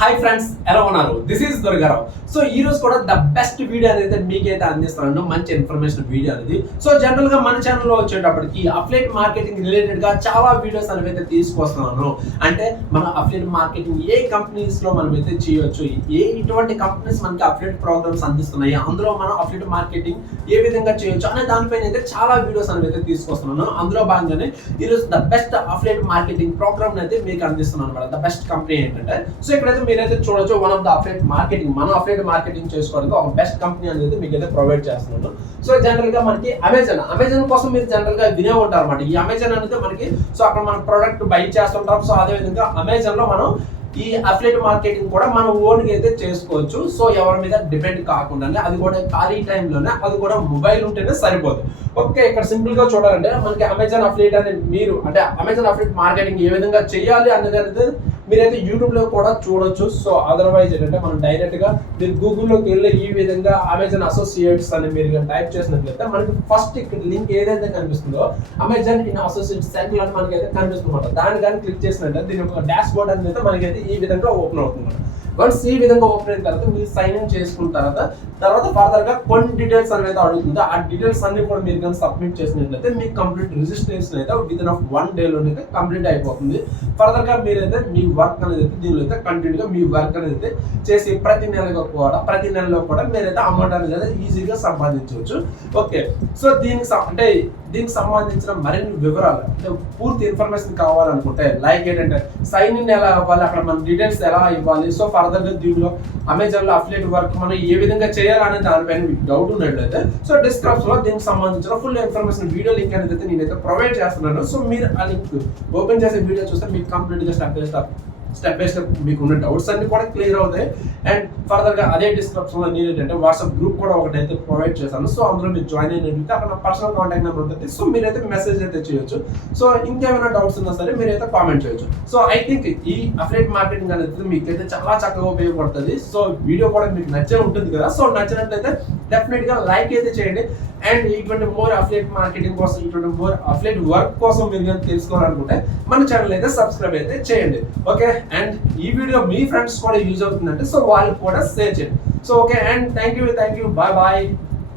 Hi friends, ఎలా ఉన్నారు? This is Durgarao. So ఈ రోజు కూడా ద బెస్ట్ వీడియో అనేది మీకైతే అందిస్తున్నాను, మంచి ఇన్ఫర్మేషన్ వీడియో అనేది. సో జనరల్ గా మన ఛానల్లో వచ్చేటప్పటికి అఫిలియేట్ మార్కెటింగ్ రిలేటెడ్ గా చాలా వీడియోస్ అనేవి అయితే తీసుకొస్తున్నాను. అంటే మన అఫిలియేట్ మార్కెటింగ్ ఏ కంపెనీస్ లో మనం అయితే చేయొచ్చు, ఇటువంటి కంపెనీస్ మనకి అఫిలియేట్ ప్రోగ్రామ్స్ అందిస్తున్నాయి, అందులో మనం అఫిలియేట్ మార్కెటింగ్ ఏ విధంగా చేయొచ్చు అనే దానిపైన అయితే చాలా వీడియోస్ అనేవి అయితే తీసుకొస్తున్నాను. అందులో భాగంగానే ఈరోజు the best affiliate marketing program అయితే మీకు అందిస్తున్నాను అనమాట. ద బెస్ట్ కంపెనీ ఏంటంటే, సో ఇక్కడైతే మీరైతే చూడొచ్చు, one of the affiliate marketing, మనం అఫిలియేట్ మార్కెటింగ్ చేసుకోవడానికి ఒక బెస్ట్ కంపెనీ అనేది మీకు అయితే ప్రొవైడ్ చేస్తున్నాను. సో జనరల్ గా మనకి అమెజాన్ కోసం మీరు జనరల్ గా వినే ఉంటారు అనమాట. ఈ అమెజాన్ అనేది మనకి, సో అక్కడ మన ప్రొడక్ట్ బై చేస్తుంటాం. సో అదే విధంగా అమెజాన్ లో మనం ఈ అఫిలియేట్ మార్కెటింగ్ కూడా మనం ఓన్ గా అయితే చేసుకోవచ్చు. సో ఎవరి మీద డిపెండ్ కాకుండానే, అది కూడా ఖాళీ టైంలోనే, అది కూడా మొబైల్ ఉంటేనే సరిపోదు. ఓకే, ఇక్కడ సింపుల్ గా చూడాలంటే మనకి అమెజాన్ అఫిలియేట్ అనేది మీరు, అంటే అమెజాన్ అఫిలియేట్ మార్కెటింగ్ ఏ విధంగా చేయాలి అనేది అయితే మీరైతే యూట్యూబ్ లో కూడా చూడొచ్చు. సో అదర్వైజ్ ఏంటంటే మనం డైరెక్ట్ గా మీరు గూగుల్లోకి వెళ్ళి ఈ విధంగా అమెజాన్ అసోసియేట్స్ అని మీరు టైప్ చేసినట్లయితే మనకి ఫస్ట్ ఇక్కడ లింక్ ఏదైతే కనిపిస్తుందో అమెజాన్ ఇన్ అసోసియేట్స్ సెంటర్ అని మనకైతే కనిపిస్తుంది. దాన్ని కానీ క్లిక్ చేసినట్లయితే దీని ఒక డాష్ బోర్డ్ అనేది అయితే మనకైతే ఈ విధంగా ఓపెన్ అవుతుంది. వన్స్ ఈ విధంగా ఓపెన్ అయిన తర్వాత మీరు సైన్ ఇన్ చేసుకున్న తర్వాత ఫర్దర్ గా కొన్ని డీటెయిల్స్ అనేది అడుగుతుంది. ఆ డీటెయిల్స్ అన్ని కూడా మీరు కానీ సబ్మిట్ చేసినట్లయితే మీకు కంప్లీట్ రిజిస్ట్రేషన్ అయితే విదిన్ ఆఫ్ 1 day లోనే కంప్లీట్ అయిపోతుంది. ఫర్దర్ గా మీరైతే మీ వర్క్ అనేది అయితే దీనిలో అయితే కంటిన్యూగా మీ వర్క్ అనేది అయితే చేసి ప్రతి నెలలో కూడా మీరైతే అమౌంట్ అనేది ఈజీగా సంపాదించవచ్చు. ఓకే, సో దీనికి సంబంధించిన మరిన్ని వివరాలు, అంటే పూర్తి ఇన్ఫర్మేషన్ కావాలనుకుంటే లైక్ ఏంటంటే సైన్ ఇన్ ఎలా అవ్వాలి, అక్కడ మన డీటెయిల్స్ ఎలా ఇవ్వాలి, సో ఫర్దర్ గా దీనిలో అమెజాన్ లో అఫిలియేట్ వర్క్ మనం ఏ విధంగా చేయాలనే దానిపైన మీకు డౌట్ ఉన్నట్లయితే సో డిస్క్రిప్షన్ లో దీనికి సంబంధించిన ఫుల్ ఇన్ఫర్మేషన్ వీడియో లింక్ అనేది అయితే నేనైతే ప్రొవైడ్ చేస్తున్నాను. సో మీరు ఆ లింక్ ఓపెన్ చేసే వీడియో చూస్తే మీకు కంప్లీట్ గా స్టెప్ బై స్టెప్ మీకు ఉన్న డౌట్స్ అన్ని కూడా క్లియర్ అవుతాయి. అండ్ ఫర్దర్ గా అదే డిస్క్రిప్షన్ లో నేను ఏంటంటే వాట్సాప్ గ్రూప్ కూడా ఒకటైతే ప్రొవైడ్ చేశాను. సో అందులో మీరు జాయిన్ అయినట్లయితే అక్కడ నా పర్సనల్ కాంటాక్ట్ నెంబర్ ఉంటుంది. సో మీరైతే మెసేజ్ అయితే చేయొచ్చు. సో ఇంకేమైనా డౌట్స్ ఉన్నా సరే మీరైతే కామెంట్ చేయొచ్చు. సో ఐ థింక్ ఈ అఫిలియేట్ మార్కెటింగ్ అనేది మీకైతే చాలా చక్కగా ఉపయోగపడుతుంది. సో వీడియో కూడా మీకు నచ్చే ఉంటుంది కదా. సో నచ్చినట్లయితే డెఫినెట్ గా లైక్ అయితే చేయండి. అండ్ ఇటువంటి మోర్ అఫిలియేట్ మార్కెటింగ్ కోసం, ఇటువంటి మోర్ అఫిలియేట్ వర్క్ కోసం మీరు తెలుసుకోవాలనుకుంటే మన ఛానల్ అయితే సబ్స్క్రైబ్ అయితే చేయండి. ఓకే, అండ్ ఈ వీడియో మీ ఫ్రెండ్స్ కూడా యూజ్ అవుతుందంటే సో వాళ్ళకి కూడా షేర్ చేయండి. So okay, and thank you, bye bye.